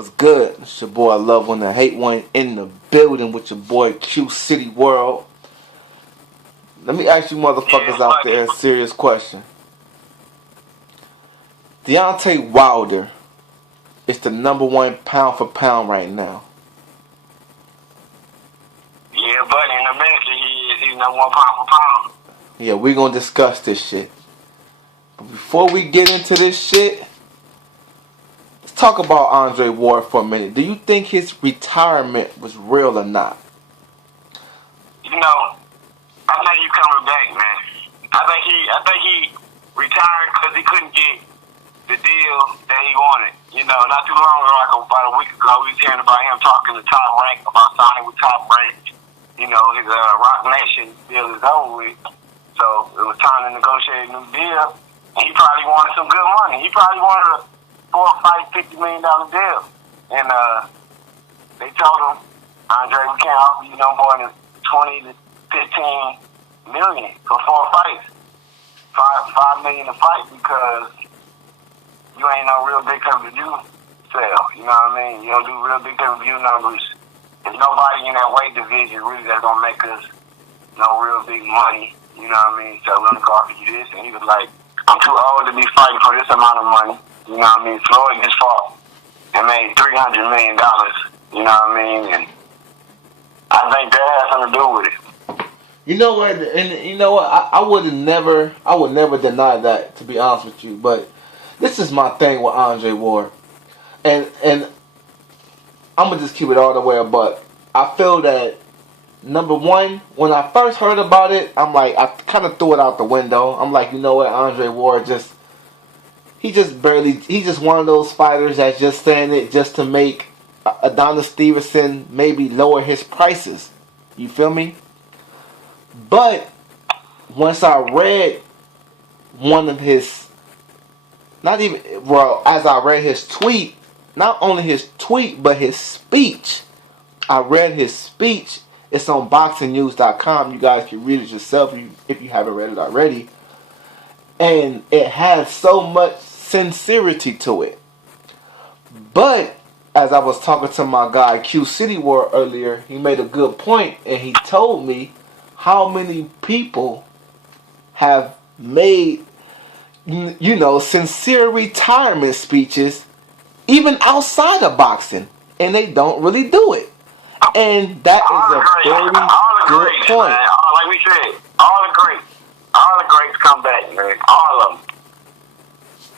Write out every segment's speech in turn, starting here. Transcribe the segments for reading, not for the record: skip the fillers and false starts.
What's good? It's your boy Love One, the Hate One in the building with your boy Q City World. Let me ask you motherfuckers out there a serious question. Deontay Wilder is the number one pound for pound right now. Yeah, buddy, in America he's number one pound for pound. Yeah, we're gonna discuss this shit. But before we get into this shit, let's talk about Andre Ward for a minute. Do you think his retirement was real or not? You know, I think he's coming back, man. I think he retired because he couldn't get the deal that he wanted. You know, not too long ago, like about a week ago, we was hearing about him talking to Top Rank about signing with Top Rank. You know, his Rock Nation deal is over with. So it was time to negotiate a new deal. And he probably wanted some good money. He probably wanted a $4, $5, $50 million deal. And they told him, Andre, we can't offer you no more than 20 to 15 million for 4 fights. $5 million a fight because you ain't no real big pay-per-view sale. You know what I mean? You don't do real big pay-per-view numbers. There's nobody in that weight division really that's gonna make us no real big money. You know what I mean? So let me go offer you this. And he was like, I'm too old to be fighting for this amount of money. You know what I mean? Floyd just fought and made $300 million. You know what I mean? And I think that has something to do with it. You know what? And you know what? I would never deny that, to be honest with you. But this is my thing with Andre Ward, and I'm gonna just keep it all the way up. But I feel that number one, when I first heard about it, I'm like, I kind of threw it out the window. I'm like, you know what? Andre Ward he's just one of those fighters that's just saying it just to make Adonis Stevenson maybe lower his prices. You feel me? But once I read one of his, as I read his tweet, not only his tweet, but his speech. I read his speech. It's on boxingnews.com. You guys can read it yourself if you haven't read it already. And it has so much sincerity to it. But as I was talking to my guy Q City World earlier, he made a good point, and he told me how many people have made, you know, sincere retirement speeches even outside of boxing, and they don't really do it. And that is a very good point. Man. Like we said, all the greats come back, man. All of them.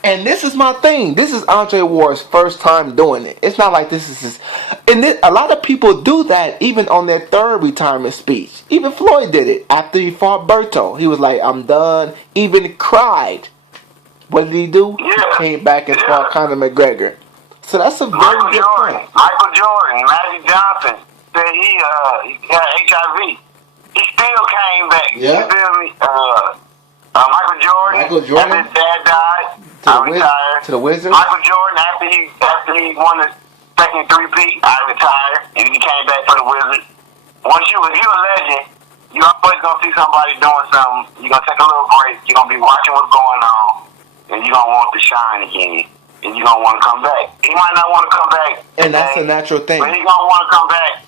And this is my thing. This is Andre Ward's first time doing it. It's not like this is his. And a lot of people do that even on their third retirement speech. Even Floyd did it after he fought Berto. He was like, I'm done. Even cried. What did he do? Yeah. He came back and fought Conor McGregor. So that's a very good point. Michael Jordan, Magic Johnson said he got HIV. He still came back. Yeah. You feel me? Michael Jordan. After his dad died. I retired. To the Wizards? Michael Jordan, after he won the second three-peat, I retired, and he came back for the Wizards. If you're a legend, you're always going to see somebody doing something. You're going to take a little break. You're going to be watching what's going on, and you're going to want to shine again, and you're going to want to come back. He might not want to come back today, and that's a natural thing. But he's going to want to come back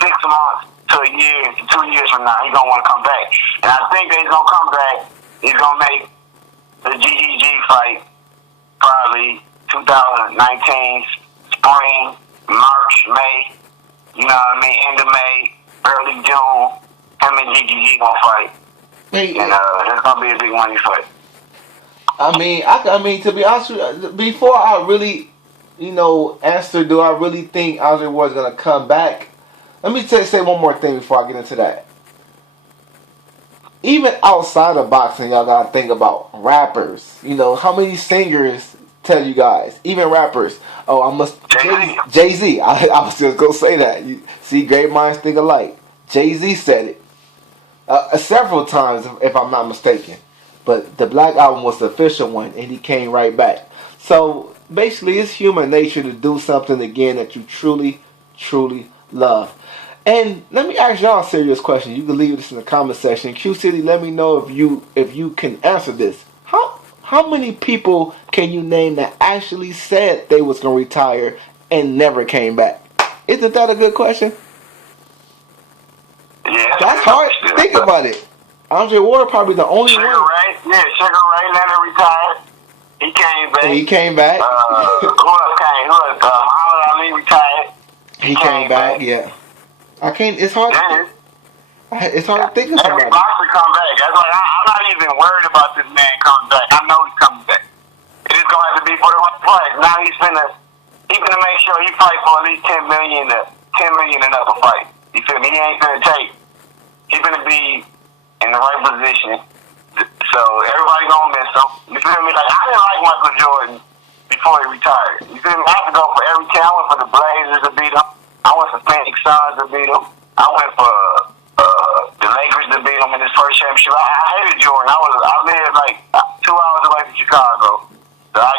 6 months to a year, to 2 years from now. He's going to want to come back. And I think that he's going to come back. He's going to make the GGG fight probably 2019, spring, March, May, you know what I mean, end of May, early June, him and GGG gonna fight. And it's gonna be a big money fight. I mean, to be honest with you, before I really, answer, do I really think Andre Ward's gonna come back? Let me say one more thing before I get into that. Even outside of boxing, y'all gotta think about rappers. You know, how many singers tell you guys, even rappers, Jay-Z. I was just gonna say that. You see, great minds think alike. Jay-Z said it several times, if I'm not mistaken. But the Black Album was the official one, and he came right back. So basically, it's human nature to do something again that you truly, truly love. And let me ask y'all a serious question. You can leave this in the comment section. Q City, let me know if you can answer this. How many people can you name that actually said they was gonna retire and never came back. Isn't that a good question? Yeah, That's hard. Think about it. Andre Ward probably the only Sugar one. Ray, Sugar Ray Leonard retired. He came back. He came back. Who else came? Muhammad Ali retired. He came back. Yeah. I can't. It's hard. It's hard to think of somebody. Every boxer come back. That's like I'm not even worried about this man coming back. I know he's coming back. It is gonna have to be for the right price. Now he's gonna make sure he fight for at least 10 million another fight. You feel me? He ain't gonna take. He's gonna be in the right position. So everybody gonna miss him. You feel me? Like I didn't like Michael Jordan before he retired. You feel me? I had to go for every team. I went for the Blazers to beat him. I went for Phoenix Suns to beat him. I went for the Lakers to beat him in his first championship. I hated Jordan. I lived like 2 hours away from Chicago. So I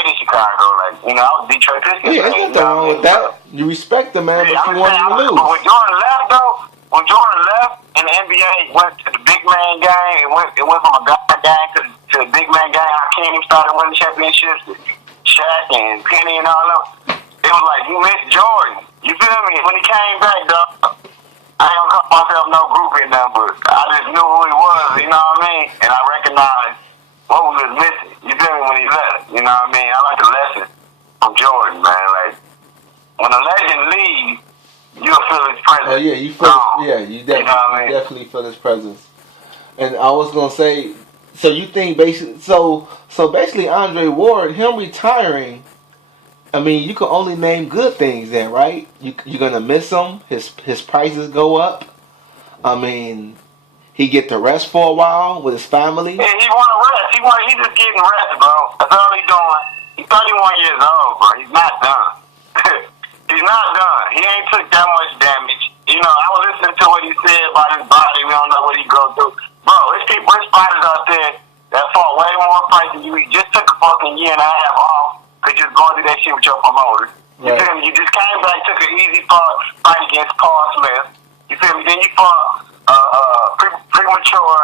hated Chicago. Like, I was Detroit Pistons. Yeah, there's nothing wrong with that. You respect the man, but you want him to lose. But when Jordan left, though, and the NBA went to the big man game, it went from a guy game to the big man game. Hakeem started winning championships, Shaq and Penny and all them. It was like, you missed Jordan. You feel me? When he came back, though, I ain't gonna call myself no groupie now, but I just knew who he was, you know what I mean? And I recognized what we was missing. You feel me? When he left, you know what I mean? I like the lesson from Jordan, man. Like, when a legend leaves, you'll feel his presence. Oh yeah, you definitely feel his presence. And I was gonna say, so you think basically, so basically Andre Ward, him retiring, I mean, you can only name good things then, right? You're gonna miss him. His prices go up. I mean, he get to rest for a while with his family. Yeah, he want to rest. He's just getting rest, bro. That's all he's doing. He's 31 years old, bro. He's not done. He's not done. He ain't took that much damage. I was listening to what he said about his body. We don't know what he goes through. Bro, there's fighters out there that fought way more fights than you. He just took a fucking year and a half off to just go and do that shit with your promoter. You feel me? You just came back, took an easy fight against Paul Smith. You feel me? Then you fought premature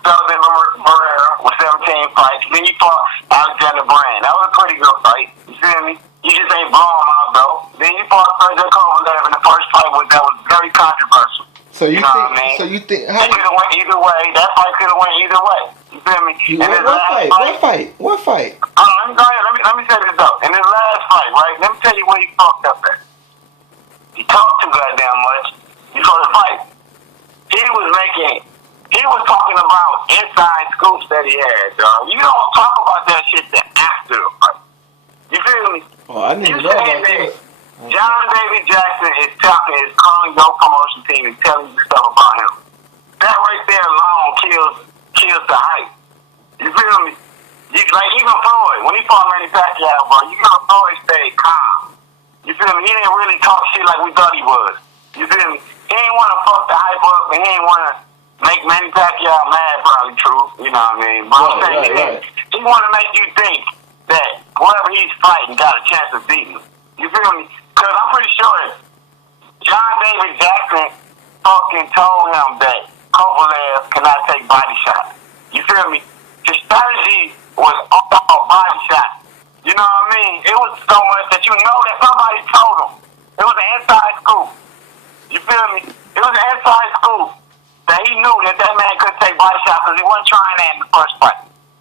Sullivan Barrera with 17 fights. Then you fought Alexander Brand. That was a pretty good fight. You feel me? You just ain't blow him out, though. Then you fought Sergio Kovalev in the first fight that was very controversial. So you know think? What I mean? So you think? It could have went either way. That fight could have went either way. You feel me? What fight? Let me go ahead. Let me say this though. In his last fight, right? Let me tell you where he fucked up at. He talked too goddamn much before the fight. He was talking about inside scoops that he had, dog. You don't talk about that shit after the fight. You feel me? Oh, I didn't know about that. John David Jackson is calling your promotion team and telling you stuff about him. That right there alone kills the hype. You feel me? Like even Floyd, when he fought Manny Pacquiao, bro, Floyd stayed calm. You feel me? He didn't really talk shit like we thought he was. You feel me? He ain't want to fuck the hype up, and he ain't want to make Manny Pacquiao mad, probably true. You know what I mean? But I'm saying he want to make you think that whoever he's fighting got a chance of beating him. You feel me? Because I'm pretty sure John David Jackson fucking told him that Kovalev cannot take body shots. You feel me? His strategy was all body shots. You know what I mean? It was so much that that somebody told him. It was an inside scoop. You feel me? It was an inside scoop that he knew that man couldn't take body shots because he wasn't trying that in the first fight.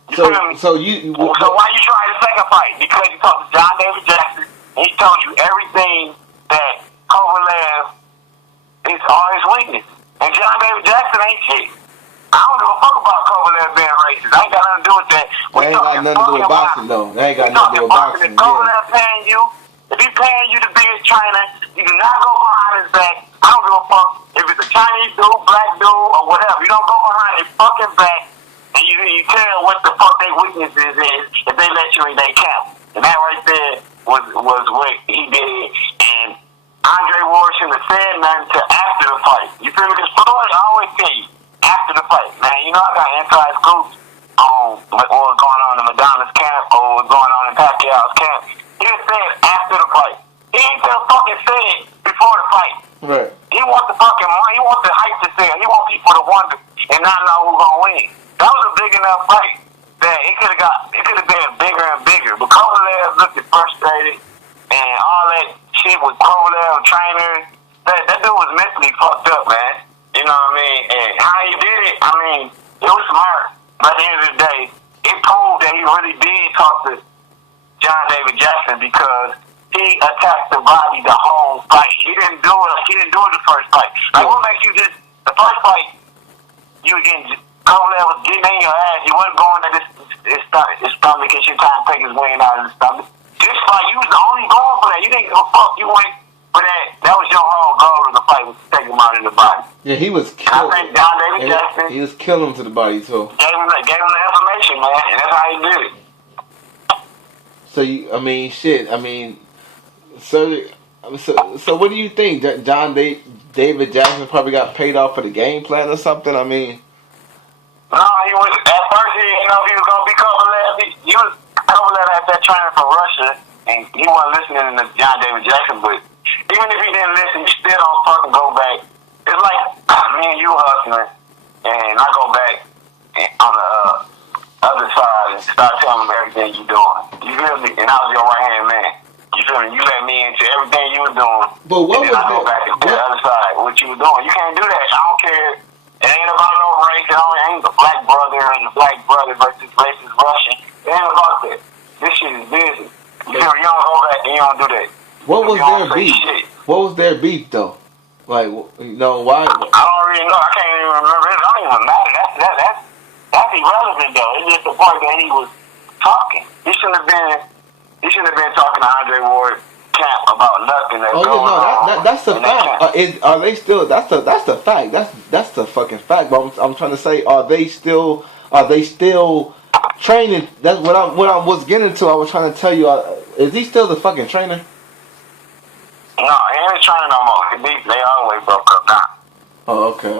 You feel me? So why you try the second fight? Because you talked to John David Jackson and he told you everything that Kovalev is all his weakness. And John David Jackson ain't shit. I don't give a fuck about Kovalev being racist. I ain't got nothing to do with that. That ain't got nothing to do with boxing, though. That ain't got nothing to do with boxing. If Kovalev paying you, if he paying you to be his trainer, you do not go behind his back. I don't give a fuck if it's a Chinese dude, black dude, or whatever. You don't go behind his fucking back and you tell what the fuck their weaknesses is if they let you in their camp. And that right there was what he did. And Andre Ward shouldn't have said nothing until after the fight. You feel me? Because Floyd always tell you after the fight, man, I got inside scoops on what was going on in Madonna's camp or what was going on in Pacquiao's camp. He said after the fight. He ain't gonna fucking say it before the fight. Right. He wants the fucking money. He wants the hype to sell. He wants people to wonder and not know who's gonna win. That was a big enough fight that it could have been bigger and bigger. But Kovalev looked frustrated and all that shit with Kovalev trainers. That dude was mentally fucked up, man. You know what I mean? And how he did it, I mean, it was smart. But at the end of the day, it proved that he really did talk to John David Jackson because he attacked the body the whole fight. He didn't do it. He didn't do it the first fight. Like, what makes you just the first fight? You were getting Kovalev was getting in your ass. He wasn't going at his stomach and shit, trying to take his wing out of his stomach. This fight, you was only going for that. You didn't give a fuck. You went for that. That was your whole goal of the fight, was to take him out of the body. Yeah, he was killing. I think John David Jackson. He was killing him to the body too. Gave him the information, man, and that's how he did it. So you, I mean, shit. I mean, so what do you think? John David Jackson probably got paid off for the game plan or something. I mean, no, he was at first. He didn't know if he was gonna be Kovalev. He was Kovalev at that training from Russia, and he wasn't listening to John David Jackson. But even if he didn't listen, you still don't fucking go back. It's like me and you hustling, and I go back on the other side and start telling him everything you doing. You feel me? And I was your right hand man. You feel me? You let me into everything you were doing. But what and then I go back and tell the other side what you were doing. You can't do that. I don't care. It ain't about no race. It ain't the black brother and the black brother versus racist Russian. It ain't about that. This shit is business. You feel me? You don't go back and you don't do that. What was their beef? What was their beef though? Like, you know, why? I don't really know. I can't even remember. It don't even matter. That's irrelevant though. It's just the point that he was talking. He shouldn't have been talking to Andre Ward camp about nothing. That's the fact. Are they still? That's the fact. That's the fucking fact. But I'm trying to say, are they still training? That's what I was getting to. I was trying to tell you. Is he still the fucking trainer? No, he ain't training no more. They always broke up now. Oh, okay.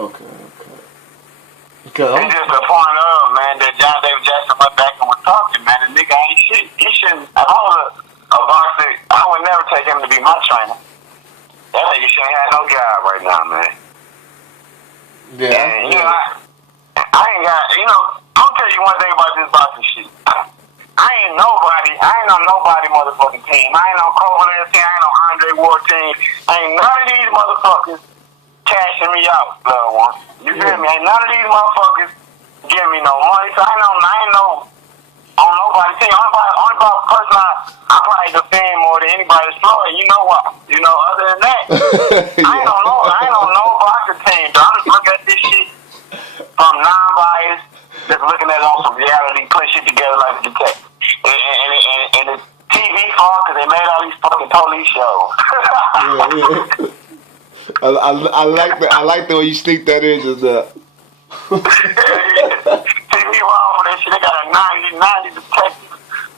It's just the point of, man, that John David Jackson went back and was talking, man. The nigga ain't shit. He shouldn't. If I was a boxer, I would never take him to be my trainer. That nigga shouldn't have no job right now, man. Yeah. And, you know, I ain't got, you know, I'll tell you one thing about this boxing shit. I ain't on nobody motherfucking team. I ain't on Kovalev team. I ain't on Andre Ward team. Ain't none of these motherfuckers cashing me out, little one. You feel me? Ain't none of these motherfuckers giving me no money. So I ain't no on nobody's team. Only person I probably defend more than anybody's Floyd. You know why? You know, other than that, I ain't on no boxing team. So I'm just looking at this shit from non-biased, just looking at it on some reality, put shit together like a detective. And it's TV fault because they made all these fucking police shows. I like the way you sneak that in just TV wrong for that shit. They got a 90 detective,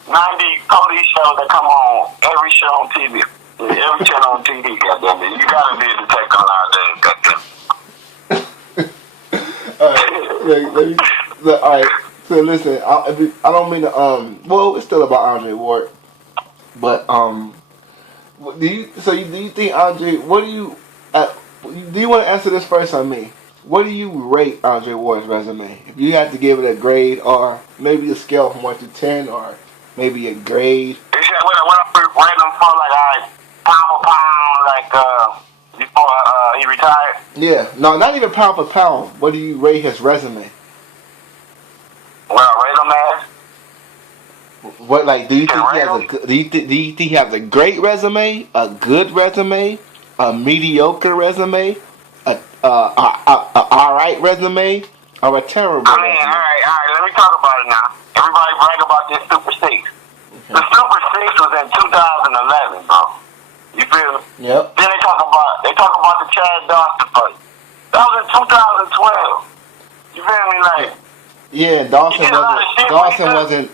90 police shows that come on every show on TV. Every channel on TV, goddamn it. You gotta be a detective nowadays, goddamn. Alright, so listen, I don't mean to, well, it's still about Andre Ward, but, do you think Andre, do you want to answer this first on me? What do you rate Andre Ward's resume? If you had to give it a grade, or maybe a scale from 1 to 10, or maybe a grade. What I'm rating him for, like, pound for pound, like, before he retired? Yeah, no, not even pound for pound. What do you rate his resume? What I rate him as? What, like, do you think he has a great resume, a good resume, a mediocre resume, a alright resume, or a terrible resume? Alright, let me talk about it now. Everybody brag about this Super 6. Okay. The Super 6 was in 2011, bro. You feel me? Yep. Then they talk about the Chad Dawson fight. That was in 2012. You feel me? Like, yeah, Dawson wasn't.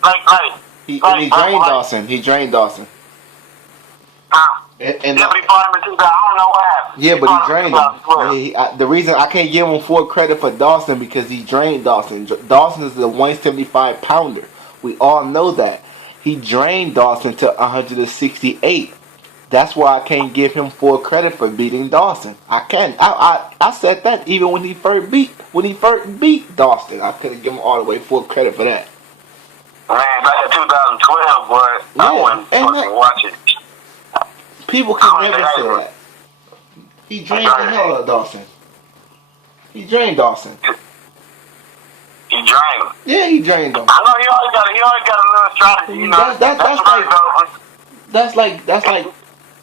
He drained Dawson. He drained Dawson. But he fought him in 2000. I don't know what happened. Yeah, but he drained him. The reason I can't give him full credit for Dawson because he drained Dawson. Dawson is the 175 pounder. We all know that. He drained Dawson to 168. That's why I can't give him full credit for beating Dawson. I can't. I said that even when he first beat Dawson. I couldn't give him all the way full credit for that. Man, back in 2012, boy, I wasn't fucking watching. People can never say that. He drained the hell out of Dawson. He drained Dawson. He drained him. Yeah, he drained him. I know he always got a little strategy. You know, that's like.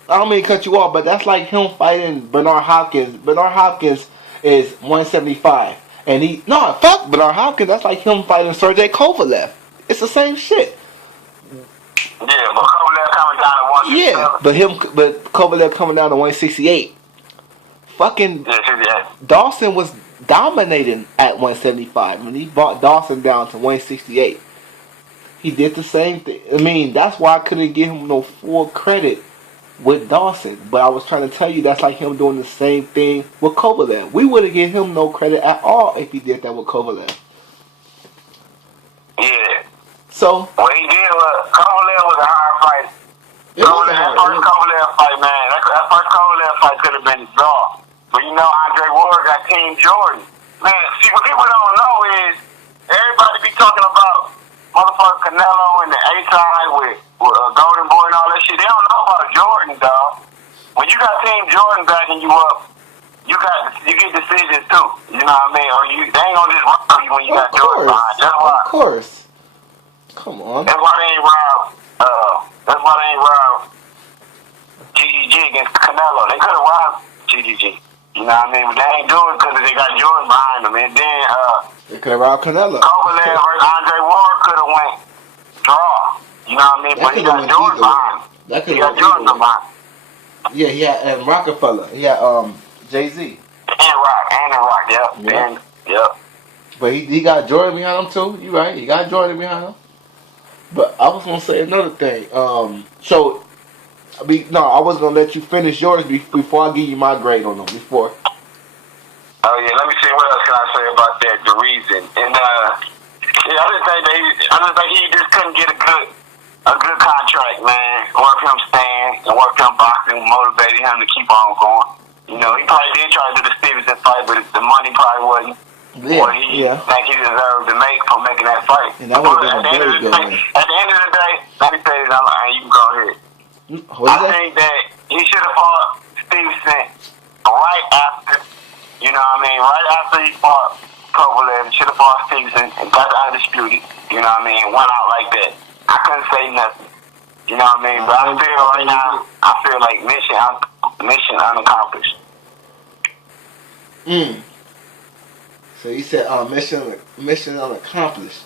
I don't mean to cut you off, but that's like him fighting Bernard Hopkins. Bernard Hopkins is 175, and fuck Bernard Hopkins. That's like him fighting Sergey Kovalev. It's the same shit. Yeah, but Kovalev coming down to 167. Yeah, but Kovalev coming down to 168. Fucking Dawson was dominating at 175 when he brought Dawson down to 168. He did the same thing. I mean, that's why I couldn't give him no full credit with Dawson. But I was trying to tell you that's like him doing the same thing with Kovalev. We wouldn't give him no credit at all if he did that with Kovalev. Yeah. So what he did was Kovalev was a hard fight. That first Kovalev fight, man. That first Kovalev fight could have been a draw. But you know, Andre Ward got Team Jordan. Man, see, what people don't know is everybody be talking about motherfucking Canelo and the A-side with Golden Boy and all that shit. They don't know about Jordan, dog. When you got Team Jordan backing you up, you get decisions too. You know what I mean? Or they ain't gonna just rob you when you got Jordan behind. That's why. Of course. Come on. That's why they ain't robbed GGG against Canelo. They could have robbed GGG. You know what I mean? But they ain't doing it because they got Jordan behind them. And then they could have robbed Canelo. Kovalev versus Andre Ward could have went draw. You know what I mean? But he got Jordan behind him. He got Jordan behind him. Yeah, he had Rockefeller. He had Jay-Z. And Rock, yep. Yep. But he got Jordan behind him too. You right? He got Jordan behind him. But I was gonna say another thing. I was gonna let you finish yours before I give you my grade on them. Before. Oh yeah, let me see what else can I say about that. The reason, and I just think he just couldn't get a good contract, man. Work him staying and work him boxing, motivated him to keep on going. You know, he probably did try to do the Stevenson fight, but the money probably wasn't what he think he deserved to make for making that fight. And that would have been a very good one. At the end of the day, let me say this, and you can go ahead. I think that he should have fought Stevenson right after, you know what I mean, right after he fought Kovalev. Should have fought Stevenson and got the undisputed, you know what I mean, and went out like that. I couldn't say nothing, you know what I mean, but I feel right now, I feel like mission unaccomplished. So you said mission unaccomplished.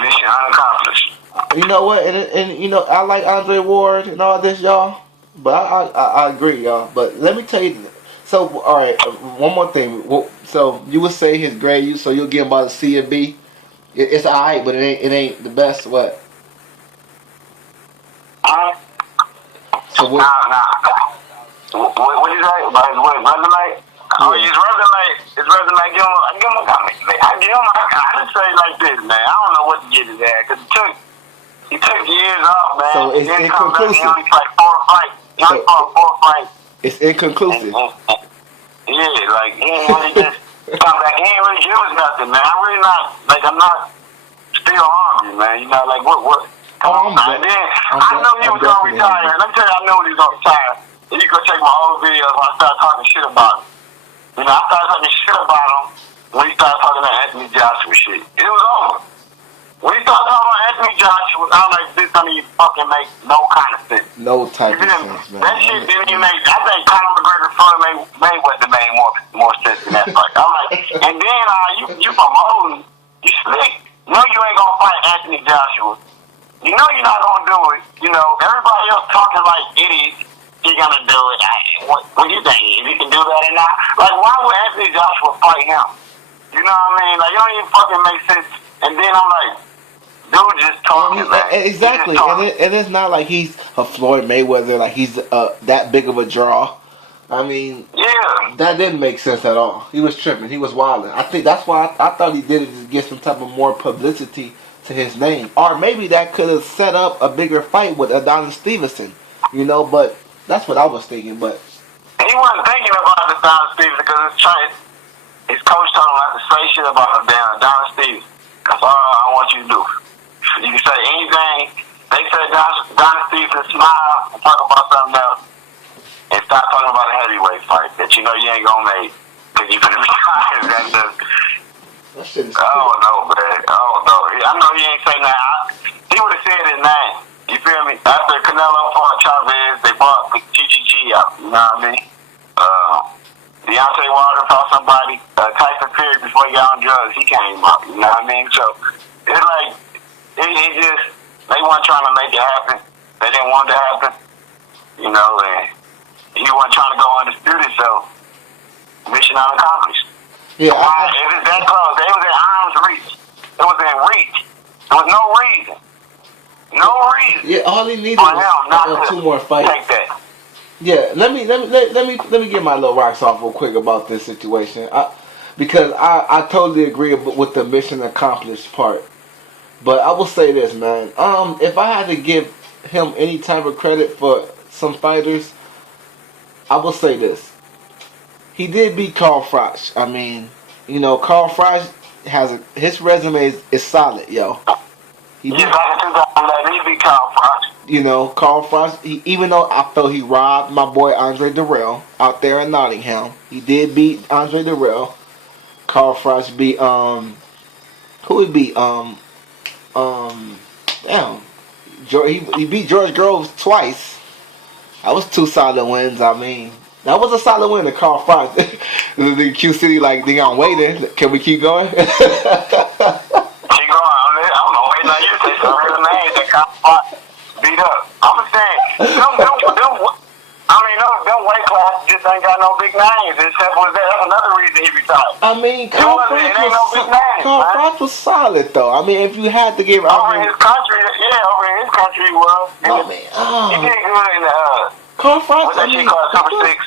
Mission unaccomplished. You know what? And you know, I like Andre Ward and all this, y'all. But I agree, y'all. But let me tell you. So, all right, one more thing. So you would say his grade, so you'll give him about a C or B. It's alright, but it ain't the best. What? So what? What is that? About his what? Resume? Oh, his resume. I just say it like this, man. I don't know what to get his ass because he took years off, man. So it's inconclusive. He only played 4 fights. He only fought 4 fights. It's inconclusive. Yeah, like he ain't really just come back. He ain't really give us nothing, man. I'm not still hungry, man. You know, like what? Come on, man. I knew he was gonna retire. Let me tell you, I knew he was gonna retire. And you go check my old videos when I started talking shit about him. You know, I started talking shit about him when he started talking about Anthony Joshua shit. It was over. When he started talking about Anthony Joshua, I was like, this don't even fucking make no kind of sense. No type of sense, man. That shit didn't even make. I think Conor McGregor Floyd Mayweather made more sense than that fight. I'm like, and then you promoting, you slick. You know you ain't gonna fight Anthony Joshua. You know you're not gonna do it. You know everybody else talking like idiots. He gonna do it. What do you think? If he can do that or not? Like, why would Anthony Joshua fight him? You know what I mean? Like, it don't even fucking make sense. And then I'm like, dude just talking, man. Exactly. And it's not like he's a Floyd Mayweather, like he's that big of a draw. I mean, that didn't make sense at all. He was tripping. He was wilding. I think that's why I thought he did it to get some type of more publicity to his name. Or maybe that could have set up a bigger fight with Adonis Stevenson. You know, but that's what I was thinking. But he wasn't thinking about Adonis Stevenson because his coach told him not to say shit about Adonis Stevenson. That's all I want you to do. You can say anything. They said Adonis Stevenson smile and talk about something else. stop talking about a heavyweight fight that you know you ain't gonna make because you finna be tired. That shit is I don't know, man. I don't know. I know he ain't say nothing. He would have said his name. You feel me? After Canelo fought Chavez, they brought the GGG out. You know what I mean? Deontay Wilder fought somebody, Tyson Fury, before he got on drugs. He came up. You know what I mean? So it's like it just they weren't trying to make it happen. They didn't want it to happen. You know, and he wasn't trying to go undisputed. So mission unaccomplished. Yeah, if it's that close, they was in arm's reach. It was in reach. There was no reason. No reason. Yeah, all he needed for him not was to 2 more fights. Take that. Yeah, let me get my little rocks off real quick about this situation. Because I totally agree with the mission accomplished part. But I will say this, man. If I had to give him any type of credit for some fighters, I will say this. He did beat Carl Froch. I mean, you know, Carl Froch his resume is solid, yo. He beat Carl Froch. You know, Carl Froch, even though I felt he robbed my boy Andre Durrell out there in Nottingham, he did beat Andre Durrell. Carl Froch beat who he beat damn, he beat George Groves twice. That was 2 solid wins. I mean, that was a solid win to Carl Froch. The Q City like they on waiting. Can we keep going? Keep going. I'm not waiting on you to say some real names that Carl Froch beat up. I'm saying them weight classes just ain't got no big names. Except for that, that's another reason he retired. I mean, Carl Froch was solid though. I mean, if you had to give over in his country, he was. He did good in Carl Froch. What's that shit called? Super 6.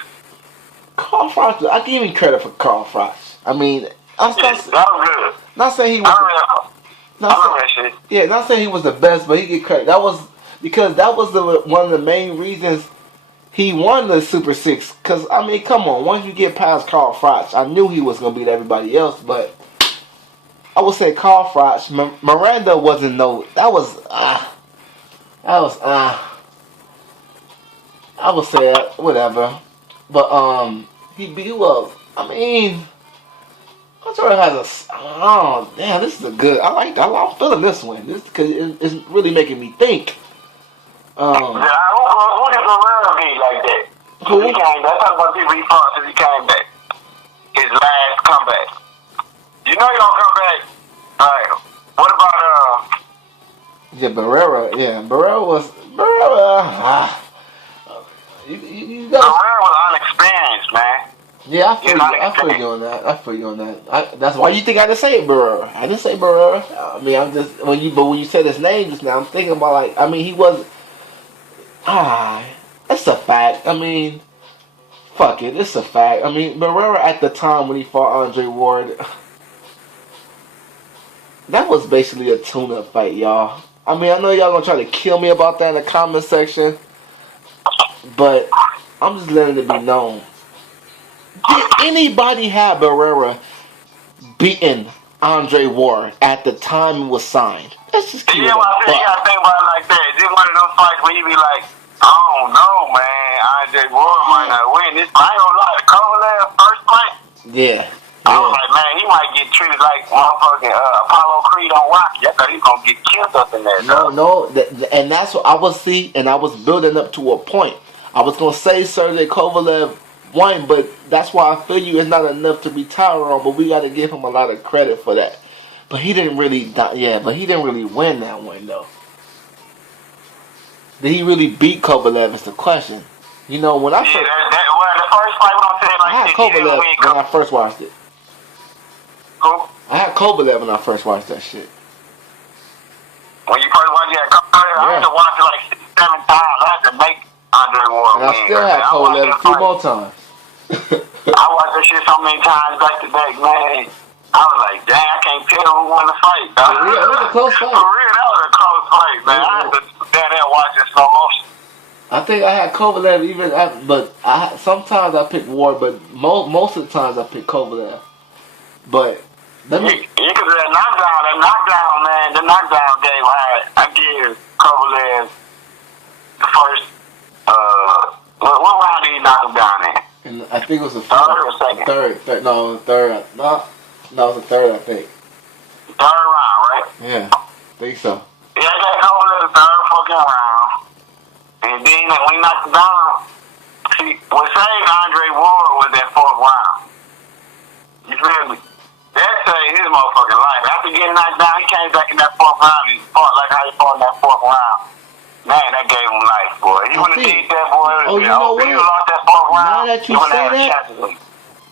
Carl Froch, I give him credit for Carl Froch. I mean, that was good. Not saying he was. Not saying he was the best, but he get credit. That was because that was one of the main reasons he won the Super 6. Because, I mean, come on. Once you get past Carl Froch, I knew he was going to beat everybody else. But I would say Carl Froch. Miranda wasn't no... I would say that. Whatever. But, he beat... Well, I mean... Andre has a... Oh, damn. This is a good... I like that. I'm feeling this one. Because it's really making me think. Who did Guerrero beat like that? Who? He came back. Talk about people he fought since he came back. His last comeback. You know he gonna come back. Alright. What about Yeah, Barrera. Yeah, Barrera was you got. Guerrero was unexperienced, man. Yeah, I feel you on that. That's why you think I didn't say it, Barrera. I didn't say Barrera. I mean, I'm just when you said his name just now, I'm thinking about like I mean he was. That's a fact. I mean, fuck it, it's a fact. I mean, Barrera at the time when he fought Andre Ward, that was basically a tune-up fight, y'all. I mean, I know y'all gonna try to kill me about that in the comment section, but I'm just letting it be known. Did anybody have Barrera beating Andre Ward at the time it was signed? Let's just keep it. You gotta think about it like that. It's just one of those fights where you be like, I don't know, man. Andre Ward might not win this. I ain't gonna lie, the Kovalev first fight. Yeah. I was like, man, he might get treated like motherfucking Apollo Creed on Rocky. I thought he was gonna get killed up in there. No, and that's what I was and I was building up to a point. I was gonna say Sergey Kovalev won, but that's why I feel you it's not enough to retire on. But we got to give him a lot of credit for that. But he didn't really, but he didn't really win that one though. Did he really beat Kovalev? Is the question. You know when I first, the first fight when I said like I had Kovalev when I first watched it. Who? I had Kovalev when I first watched that shit. When you first watched it, I had to watch it like 6, 7 times. I had to make Andre Ward win. And I still have Kovalev a few more times. I watched that shit so many times back to back, man. I was like, dang, I can't tell who won the fight. Yeah, it was a close fight. For real, that was a close fight, man. I had to stand there and watch it in slow motion. I think I had Kovalev even after, but sometimes I pick Ward, but most of the times I pick Kovalev. But let me. Yeah, because that knockdown, man, the knockdown game, I give Kovalev the first. What round did he he knocked him down in? And I think it was the Third or second? Third. No, third. No, it was the third, I think. Third round, right? Yeah, I think so. Yeah, they hold it the third fucking round. And then when he knocked him down, see, what saved Andre Ward was that fourth round. You feel me? That saved his motherfucking life. After getting knocked down, he came back in that fourth round and fought like how he fought in that fourth round. Man, that gave him life, boy. He wouldn't have did that, boy. Oh, you know what? He lost that fourth round.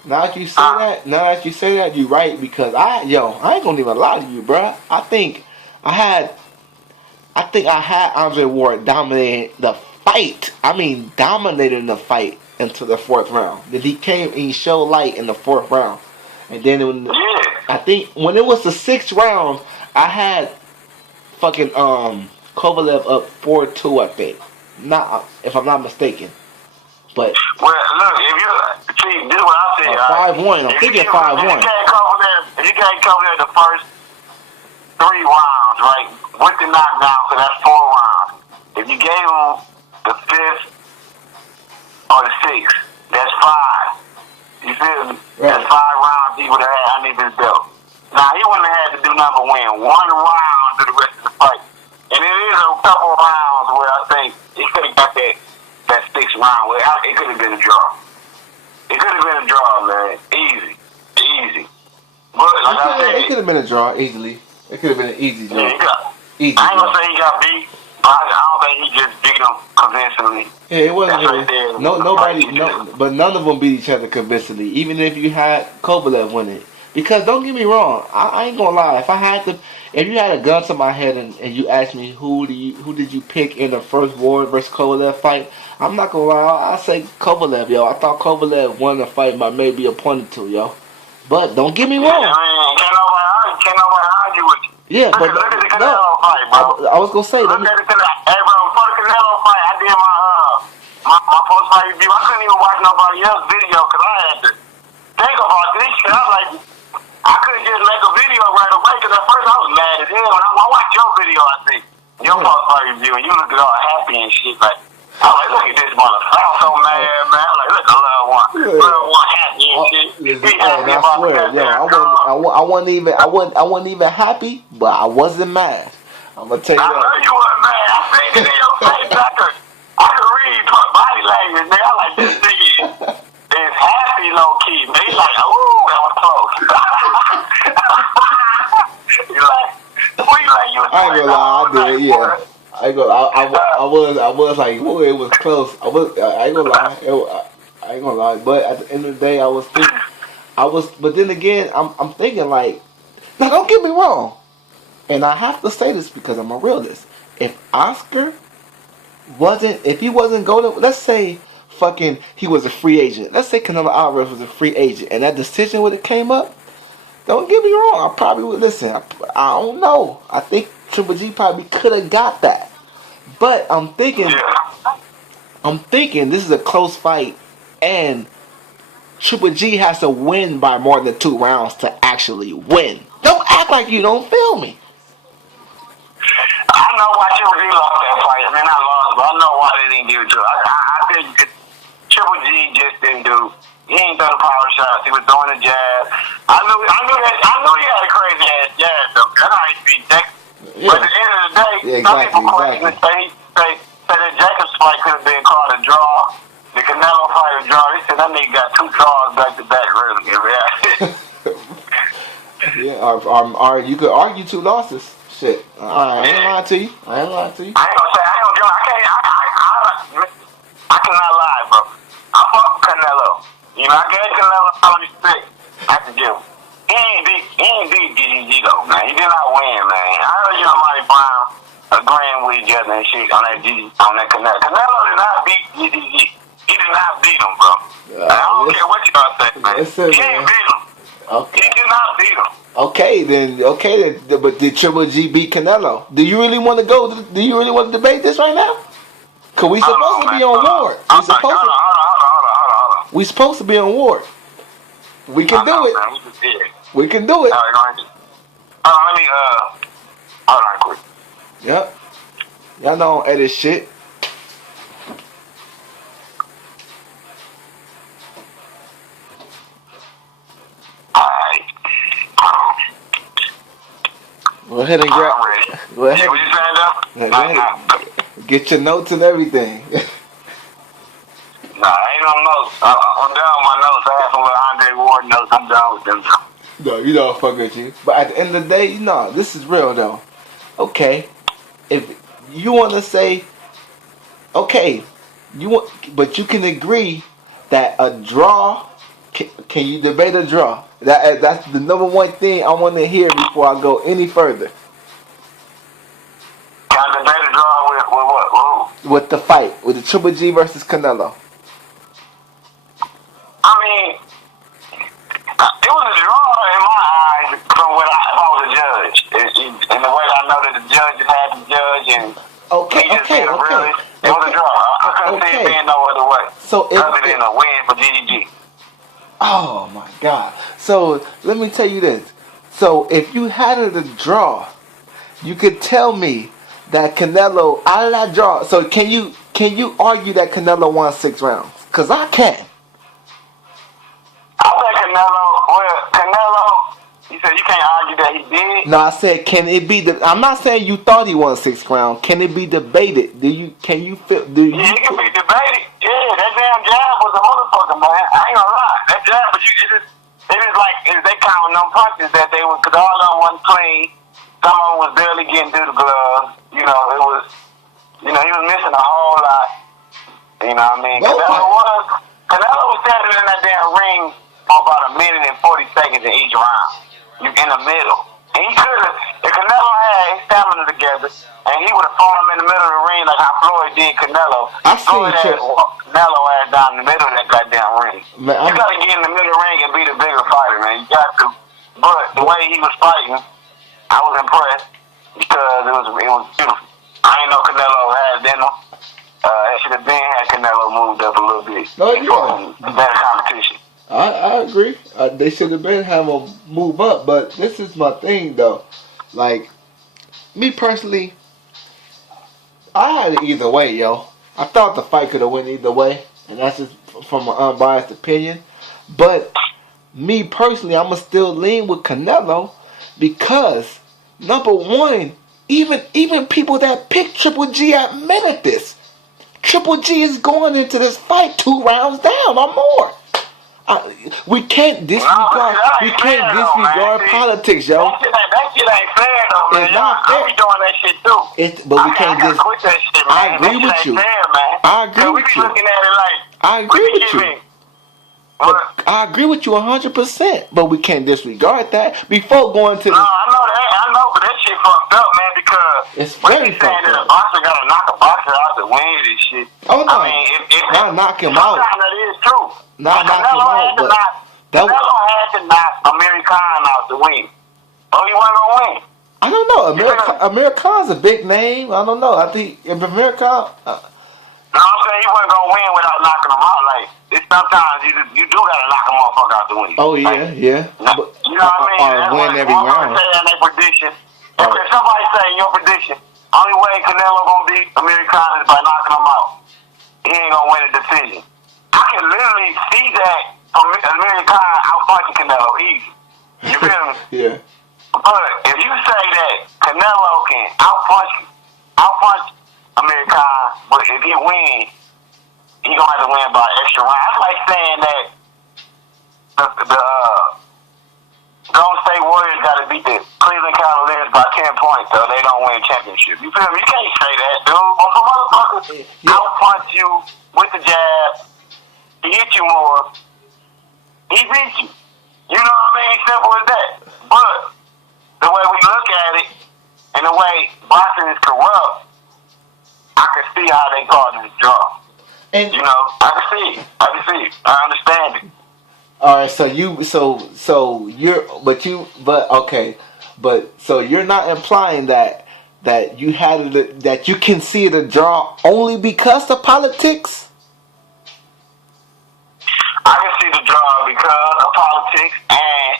Now that you say that, you're right, because I ain't gonna even lie to you, bruh. I think I had Andre Ward dominating the fight. I mean, dominating the fight until the fourth round. Then he came and he showed light in the fourth round. And then I think when it was the sixth round, I had fucking Kovalev up 4-2, I think. Not if I'm not mistaken. But well, look, if you see, this is what I said. 5-1. I'm thinking 5-1. If you can't cover there the first 3 rounds, right, with the knockdown, so that's 4 rounds. If you gave him the 5th or the 6th, that's 5. You feel me? Right. That's 5 rounds he would have had underneath his belt. Now, he wouldn't have had to do nothing but win 1 round to the rest of the fight. And it is a couple rounds where I think he could have got that 6th round where it could have been a draw. It could have been a draw, man. Easy. But like I said, it could have been a draw easily. It could have been an easy draw. Yeah, I ain't gonna say he got beat, but I don't think he just beat him convincingly. Yeah, it wasn't. But none of them beat each other convincingly. Even if you had Kovalev winning, because don't get me wrong, I ain't gonna lie. If you had a gun to my head and you asked me who did you pick in the first Ward versus Kovalev fight, I'm not gonna lie. I say Kovalev, yo. I thought Kovalev won the fight by maybe a point or two, yo. But don't get me wrong. Can't nobody argue with you. Yeah, but look at the Canelo fight, bro. I was gonna say, bro, before the Canelo fight, I did my post fight review. I couldn't even watch nobody else's video because I had to think about this shit. I was like, I couldn't just make a video right away because at first I was mad as hell. When I watched your video, I think your post fight review, and you looked all happy and shit. Like, I was like, look at this motherfucker. I was so mad, man. I was like, look at little one happy and shit. I swear, I wasn't even happy, but I wasn't mad. I'm gonna tell you that. I know you weren't mad. I seen it in your face. I could read body language, man. I like this nigga is happy low key, man. He's like, ooh, that was close. You I ain't gonna lie, I did, yeah. I was like, whoa, it was close. I ain't gonna lie. I ain't gonna lie. But at the end of the day, but then again, I'm thinking like, now don't get me wrong. And I have to say this because I'm a realist. If he wasn't going, let's say fucking he was a free agent. Let's say Canelo Alvarez was a free agent and that decision would have came up. Don't get me wrong. I probably would listen. I don't know. I think Triple G probably could have got that. But I'm thinking this is a close fight and Triple G has to win by more than 2 rounds to actually win. Don't act like you don't feel me. I know why Triple G lost that fight. I mean, not lost, but I know why they didn't give it to him. I think Triple G just didn't do. He ain't throw the power shots. He was throwing the jab. I knew he had a crazy ass jab though. That's how he beat Jackson. Yeah. But at the end of the day, some people say that Jacobs fight could have been called a draw. The Canelo fight a draw. They said that nigga got 2 draws back to back. Really, yeah. You could argue 2 losses. Shit. I ain't lying to you. I ain't gonna say. I cannot lie, bro. I fuck with Canelo. You know, I gave Canelo all the respect I can give him. He ain't beat GGG though, man. He did not win, man. I heard you and Monty Brown agreeing with each other and shit on that Canelo. Canelo did not beat GGG. He did not beat him, bro. I don't care what y'all say, man. He ain't beat him. Okay. He did not beat him. Okay then, but did Triple G beat Canelo? Do you really want to debate this right now? Cause we supposed to be on Ward. We supposed to be on Ward. We can do it. We can do it. All right, go ahead. Let me hold on quick. Yep. Y'all know I don't edit shit. Go ahead and grab. I'm ready. Go ahead. Yeah, what you saying, though? Yeah, go ahead. Get your notes and everything. Nah, ain't no notes. I'm done with my notes. I have some little Andre Ward notes. I'm done with them. No, you don't fuck with you. But at the end of the day, no, this is real though. Okay, if you want to say, okay, but you can agree that a draw. Can you debate a draw? That's the number one thing I want to hear before I go any further. Can I debate a draw with what? Who? With the fight, with the Triple G versus Canelo. I mean, it was a draw in my eyes from what I was a judge. In the way I know that the judges had to judge and Okay. It was a draw. I couldn't see it being no other way. So other than a win for GGG. Oh my God. So let me tell you this. So if you had it a draw, you could tell me that Canelo out of that draw. So can you argue that Canelo won 6 rounds? Cause I can. I think Canelo, you said you can't argue that he did? No, I said can it be I'm not saying you thought he won 6 rounds. Can it be debated? Can you feel Yeah, it can be debated. Yeah, that damn jab was a motherfucker, man. I ain't gonna lie. That jab, but it is like, if they counting them punches that they was, cause all of them wasn't clean. Some of them was barely getting through the gloves. He was missing a whole lot. You know what I mean? Canelo was standing in that damn ring for about 1 minute and 40 seconds in each round. You in the middle. And he could have, if Canelo had his stamina together, and he would have fought him in the middle of the ring like how Floyd did Canelo. Floyd had Canelo ass down in the middle of that goddamn ring. Man, you got to get in the middle of the ring and be the bigger fighter, man. You got to. But the way he was fighting, I was impressed because it was beautiful. I ain't know Canelo had it in him. It should have been had Canelo moved up a little bit. No, yeah. Better competition. I agree. They should have been have him move up, but this is my thing though. Like me personally, I had it either way, yo. I thought the fight could have went either way, and that's just from an unbiased opinion. But me personally, I'ma still lean with Canelo because number one, even people that pick Triple G admitted this. Triple G is going into this fight 2 rounds down or more. We can't disregard. Politics, yo. That shit ain't fair, though, man. It's not fair. I be doing that shit too. But we can't just. Quit that shit, man. I agree with you. Fair, man. I agree with you. We be looking at it like. I agree with you. But I agree with you 100%. But we can't disregard that before going to. No, I know that. I know, but that shit fucked up, man. Because it's very fucked saying that a boxer gotta knock a boxer out to win this shit. Oh no! I mean, not knock him out. That is true. Not knock him out, but Canelo had to knock Amir Khan out to win. Oh, he wasn't gonna win. I don't know. Amir Khan's a big name. I don't know. I think if Amir Khan. No, I'm saying he wasn't gonna win without knocking him out. Like sometimes you do gotta knock a motherfucker out to win. Oh yeah, like, yeah. You know what I mean? Or win every round. Say in their prediction. If somebody say in your prediction, only way Canelo gonna beat Amir Khan is by knocking him out. He ain't gonna win a decision. I can literally see that Amir Khan outpunching Canelo easy. You feel me? Yeah. But if you say that Canelo can outpunch Amir Khan, but if he wins, he gonna have to win by extra round. That's like saying that the Golden State Warriors got to beat the Cleveland Cavaliers by 10 points, so they don't win championship. You feel me? You can't say that, dude. But for motherfuckers outpunch you with the jab, he hit you more, he beat you. You know what I mean? Simple as that. But the way we look at it and the way boxing is corrupt, I can see how they call it a draw. And you know, I can see it. I understand it. All right, so you're not implying that you had that you can see it a draw only because of politics. I can see the draw because of politics, and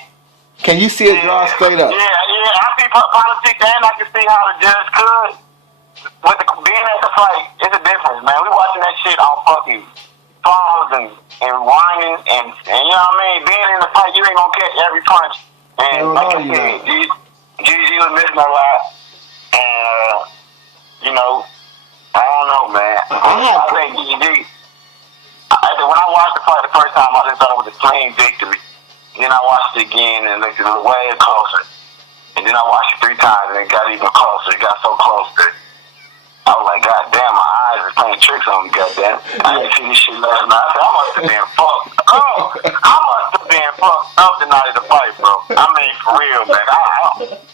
can you see a draw straight up? Yeah, I see politics, and I can see how the judge could. With being at the fight, it's a difference, man. We watching that shit on fucking phones and whining and you know what I mean. Being in the fight, you ain't gonna catch every punch. And like I said, GG was missing a lot, and you know, I don't know, man. I think GG. When I watched the fight the first time, I just thought it was a clean victory. Then I watched it again and looked at it way closer. And then I watched it 3 times and it got even closer. It got so close that I was like, God damn, my eyes are playing tricks on me, goddamn. I didn't see this shit last night. I said, I must have been fucked. Oh, I must have been fucked up the night of the fight, bro. I mean, for real, man.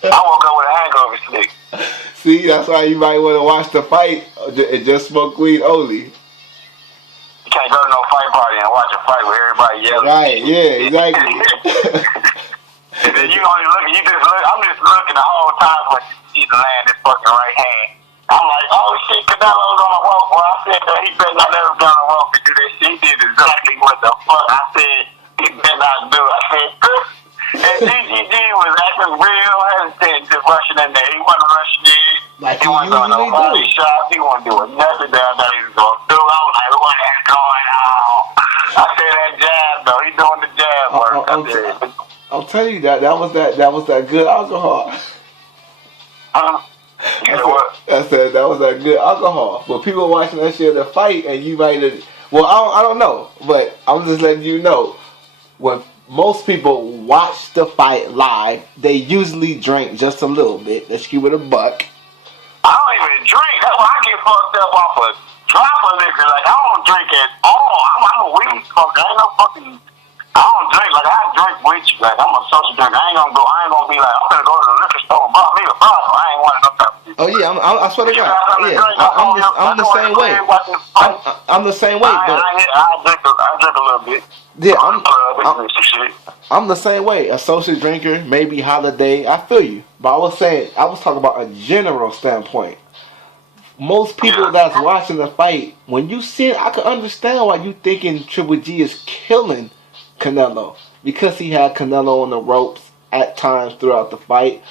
I woke up with a hangover stick. See, that's why you might want to watch the fight and just smoke weed only. You can't go to no fight party and watch a fight with everybody yelling. Right, yeah, exactly. And then you only looking, I'm just looking the whole time when you see the land this fucking right hand. I'm like, oh shit, Canelo's on the rope. Well, I said that he better not ever be on the rope and do that shit. He did exactly what the fuck I said he better not do. I said, and GGG was acting real hesitant to rushing in there. He wasn't rushing in. Like he wasn't doing no body shots. He wasn't doing nothing that I thought he was going to do. I was like, what is going on? I said that jab, though. He doing the jab work. I'll tell you that was that good alcohol. You know what? I said that was that good alcohol. But people watching that shit the fight and you might have, well, I don't know, but I'm just letting you know, when most people watch the fight live, they usually drink just a little bit. Let's keep it a buck. I don't even drink. That's why I get fucked up off a drop of liquor. Like, I don't drink at all. I'm a weed smoker. I ain't no fucking, I don't drink. Like, I drink with you. Like, I'm a social drinker. I ain't gonna be like, I'm gonna go to the liquor store and buy me a bottle. I ain't one of them type of people. Oh yeah, I swear to God. Yeah, I'm the same way. I'm the same way. But I drink a little bit. Yeah, I'm the same way. A social drinker, maybe holiday. I feel you, but I was talking about a general standpoint. Most people that's watching the fight, when you see it, I can understand why you thinking Triple G is killing Canelo because he had Canelo on the ropes at times throughout the fight.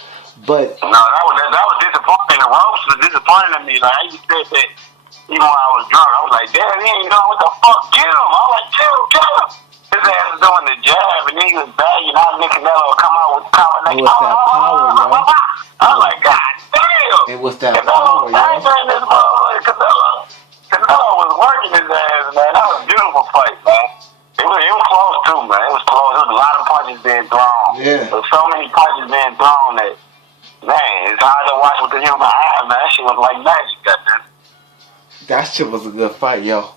But no, that was disappointing. The ropes was disappointing to me. Like, I used to say that even when I was drunk, I was like, damn, he ain't doing what the fuck, get him. I was like, kill him. His ass was doing the jab, and then he was bagging out, and Canelo would come out with the combination. It was that power, yo. I was like, God damn. It was that power, yo. Canelo was working his ass, man. That was a beautiful fight, man. It was close, too, man. It was close. There was a lot of punches being thrown. Yeah. There was so many punches being thrown that, man, it's hard to watch with the human eye, man. That shit was like magic, goddamn. That shit was a good fight, yo.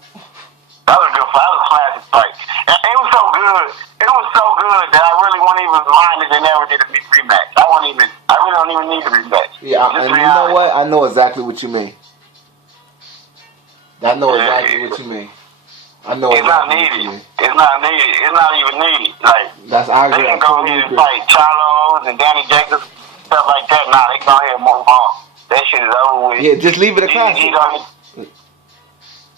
That was a good fight. That was a classic fight. And it was so good. It was so good that I really wouldn't even mind if they never did a big rematch. I really don't even need a rematch. Yeah, and you know what? I know exactly what you mean. I know exactly what you mean. I know it's not exactly needed. what you mean. It's not needed. It's not even needed. Like, I agree. They can go ahead and fight Charlos and Danny Jacobs, stuff like that. Nah, they go ahead and move on. That shit is over with. Yeah, just leave it a classic.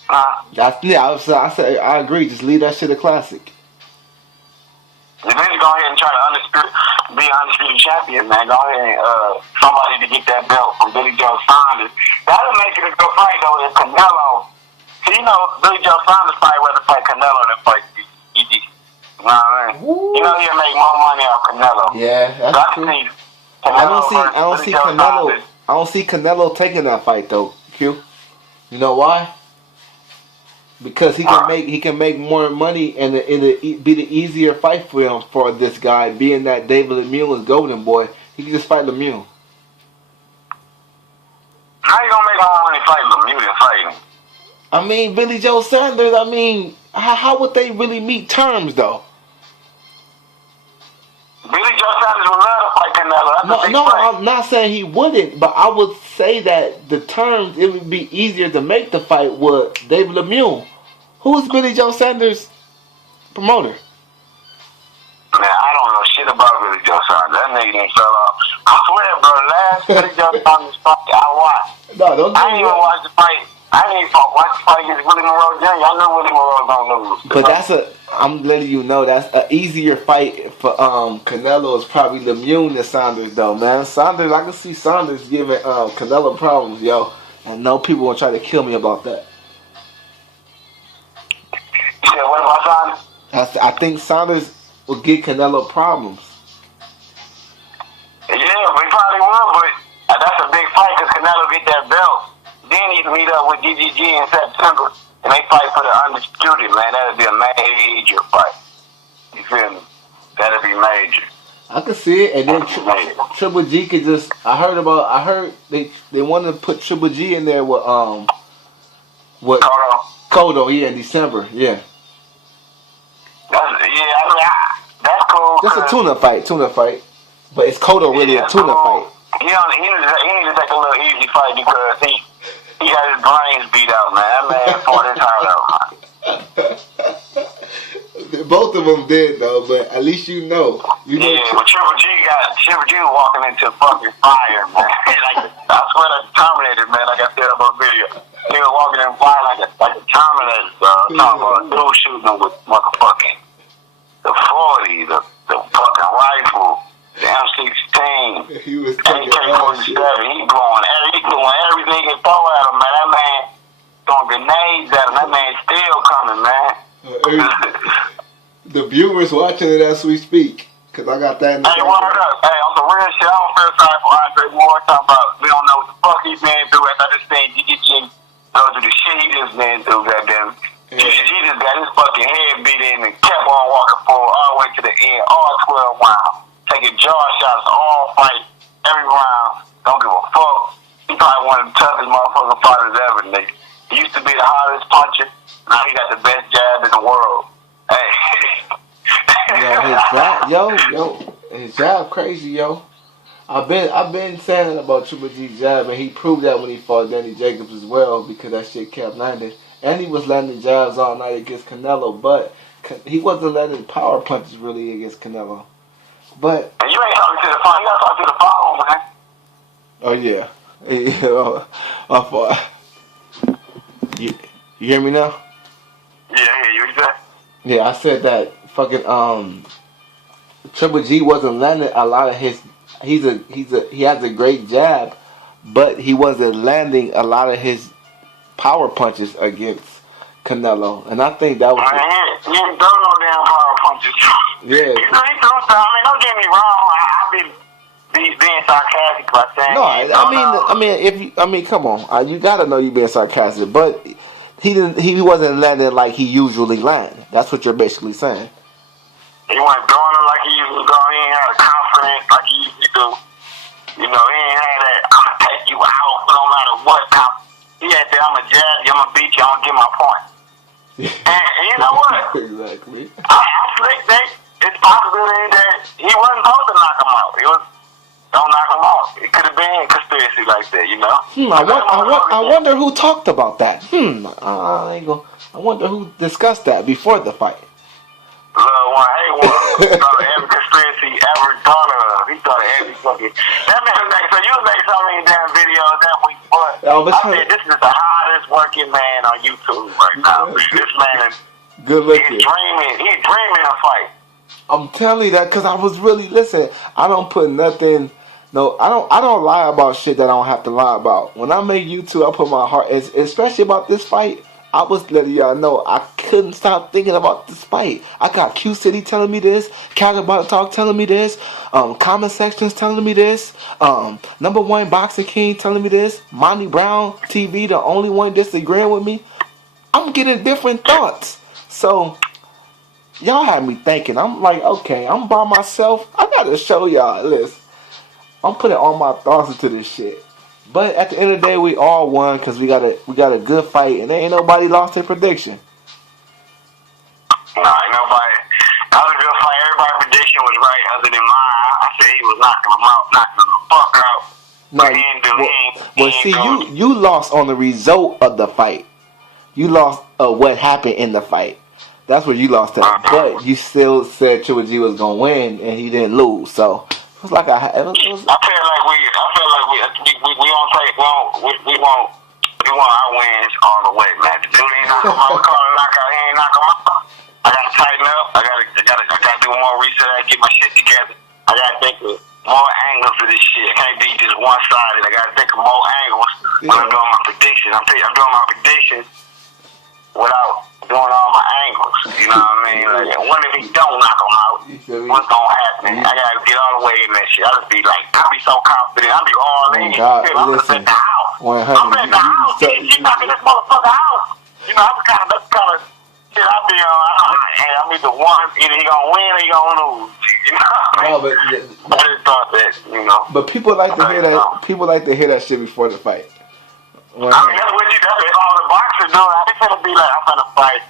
I agree. Just leave that shit a classic. If they go ahead and try to be an undisputed champion, man, go ahead and somebody to get that belt from Billy Joe Saunders. That'll make it a good fight, though, if Canelo. See, you know, Billy Joe Saunders probably rather fight Canelo than fight GG. You know what I mean? Ooh. You know he'll make more money off Canelo. Yeah, that's true. I don't see Canelo taking that fight though, Q. You know why? Because he can make more money and it'll be the easier fight for him for this guy, being that David Lemieux is golden boy. He can just fight Lemieux. How you gonna make more money fighting Lemieux than fighting? I mean, Billy Joe Saunders. I mean, how would they really meet terms though? Billy Joe Saunders would love to fight Canelo. No, I'm not saying he wouldn't, but I would say that the terms, it would be easier to make the fight with David Lemieux. Who's Billy Joe Saunders' promoter? Man, I don't know shit about Billy Joe Saunders. That nigga done fell off. I swear, bro, last Billy Joe Saunders fight I watched. No, don't. I didn't even watch the fight. I didn't even watch the fight against Willie Monroe Jr. I knew Willie Monroe was gonna lose. But I'm letting you know that's an easier fight for Canelo is probably Lemieux than Saunders though, man. Saunders, I can see Saunders giving Canelo problems, yo. I know people will try to kill me about that. You said what about Saunders? I think Saunders will give Canelo problems. Yeah, we probably meet up with GGG in September and they fight for the undisputed, man, that'd be a major fight. You feel me? That'd be major. I could see it, and then Triple G could just. I heard they want to put Triple G in there with Couod, yeah, in December, yeah. That's cool. Just a tuna fight, but it's Couod really a tuna fight. He need to take a little easy fight because he got his brains beat out, man. That man fought his heart out. Both of them did though, but at least you know. Yeah, but Triple G was walking into fucking fire, man. Like I swear to Terminator, man. Like I said on the video, he was walking in fire like a Terminator. Talking about a dude shooting him with motherfucking the 40, the fucking rifle, the M16, he was AK-47. He blowing everything he throw at him, man. That man throwing grenades at him. That man still coming, man. The viewers watching it as we speak, cause I got that in the Hey, word up. Hey, on the real shit, I don't feel sorry for Andre Ward. Talking about we don't know what the fuck he's been through. After this thing, GGG go through the shit he just been through, goddamn. GGG just got his fucking head beat in and kept on walking forward all the way to the end, all 12 rounds, taking jaw shots all fight, every round. Don't give a fuck. He probably one of the toughest motherfucking fighters ever, nigga. He used to be the hardest puncher. Now he got the best jab in the world. Hey. His jab crazy, yo. I've been saying it about Triple G's jab, and he proved that when he fought Danny Jacobs as well, because that shit kept landing. And he was landing jabs all night against Canelo, but he wasn't landing power punches really against Canelo. But and you ain't talking to the phone. You gotta talk to the phone, man. Oh yeah. You hear me now? Yeah, you exactly. Yeah, I said that fucking Triple G wasn't landing a lot of his. He has a great jab, but he wasn't landing a lot of his power punches against Canelo, and I think that was. He ain't throw no damn power punches. Yeah. He threw some. I mean, don't get me wrong. I've been being sarcastic by saying. No, I mean, come on. You gotta know you being sarcastic, but he wasn't landing like he usually land. That's what you're basically saying. He wasn't throwing it like he usually do. He ain't had a confidence like he usually do. You know, he ain't had that I'm gonna take you out no matter what. He had that I'm gonna jab you, I'm gonna beat you, I'm gonna get my point. And you know what? Exactly. I think that it's possibility that he wasn't supposed to knock him out. Don't knock him out. It could have been a conspiracy like that, you know. I wonder who talked about that. I wonder who discussed that before the fight. He thought of every conspiracy ever thought of. He thought of every fucking. That man was so you was making so many damn videos that week, but I said this is the hardest working man on YouTube right now. This man is good looking. He's dreaming of fight. I'm telling you that because I was really listen. I don't put nothing. No, I don't lie about shit that I don't have to lie about. When I make YouTube, I put my heart, especially about this fight. I was letting y'all know I couldn't stop thinking about this fight. I got Q City telling me this, Calgary Talk telling me this, comment sections telling me this, number one Boxing King telling me this, Monty Brown TV the only one disagreeing with me. I'm getting different thoughts. So y'all had me thinking. I'm like, okay, I'm by myself. I gotta show y'all. Listen, I'm putting all my thoughts into this shit. But at the end of the day, we all won because we got a good fight, and ain't nobody lost their prediction. No, ain't nobody. That was a good fight. Everybody's prediction was right, other than mine. I said he was knocking him out, knocking him the fuck out. No, see, you lost on the result of the fight. You lost what happened in the fight. That's where you lost at. But you still said Triple G was gonna win, and he didn't lose. So it was like I feel like we want our wins all the way, man. The dude ain't knock him out. He ain't knock him out. I gotta tighten up. I gotta do more research. I gotta get my shit together. I gotta think of more angles for this shit. I can't be just one sided. I gotta think of more angles when I'm doing my predictions. I'm doing my predictions without doing all my angles. You know what I mean? Like, what if he don't knock him out? What's gonna happen? I gotta get all the way in that shit. I just be like, I be so confident. I be all in. I'm gonna bet the house. I'm betting the house. She knocking this motherfucker out. You know, that's kind of shit I be on. Hey, I'm either he gonna win or he gonna lose. You know what I mean? No, I just thought that, you know. but people like to hear that. People like to hear that shit before the fight. I mean, that's if I was a boxer, dude. I ain't finna be like, I'm gonna fight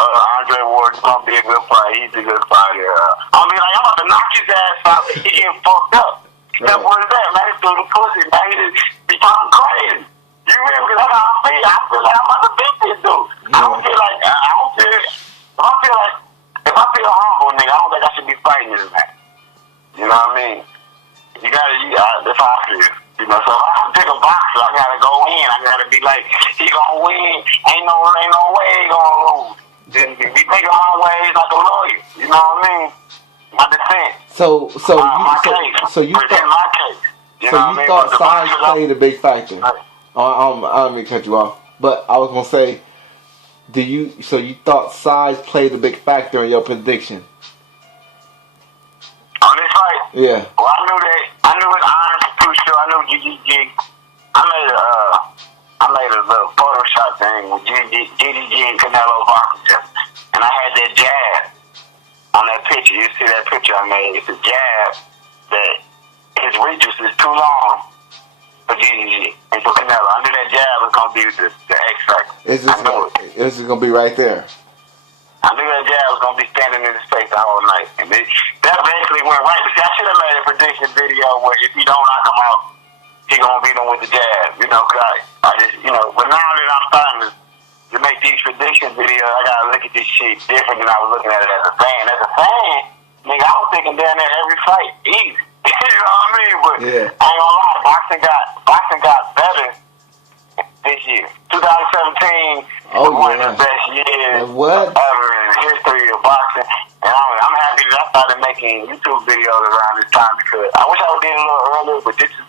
Andre Ward. It's gonna be a good fight. He's a good fighter. I'll be like, I'm about to knock his ass out. He getting fucked up. Right. What is that, man? He's doing the pussy, man. He just be talking crazy. You remember? Because that's how I feel. I feel like I'm about to beat this dude. Yeah. I don't feel like, if I feel humble, nigga, I don't think I should be fighting this man. You know what I mean? That's how I feel. You know, so if I pick a boxer, I gotta go in. I gotta be like, he gonna win. Ain't no way he gonna lose. Then be thinking my ways like a lawyer. You know what I mean? My defense. So you thought size played a big factor. I don't mean to cut you off, but I was gonna say, so you thought size played a big factor in your prediction? On this fight? Yeah. Well, I knew his arms were too short. I knew GDG. I made a little Photoshop thing with GDG and Canelo boxing, and I had that jab on that picture. You see that picture I made? It's a jab that his reach is too long for GDG and for Canelo. I knew that jab was gonna be the X factor. This is gonna be right there. I knew that jab was gonna be standing in his face the whole night, and that basically went right. But see, I should have made a prediction video where if he don't knock him out, he gonna beat him with the jab. You know, cause I just, you know. But now that I'm starting to make these prediction videos, I gotta look at this shit different than I was looking at it as a fan. As a fan, nigga, I was thinking down there every fight easy. You know what I mean? But yeah. I ain't gonna lie, boxing got better this year. 2017 was one of the best years ever in the history of boxing. And I'm happy that I started making YouTube videos around this time because I wish I would did it a little earlier, but this is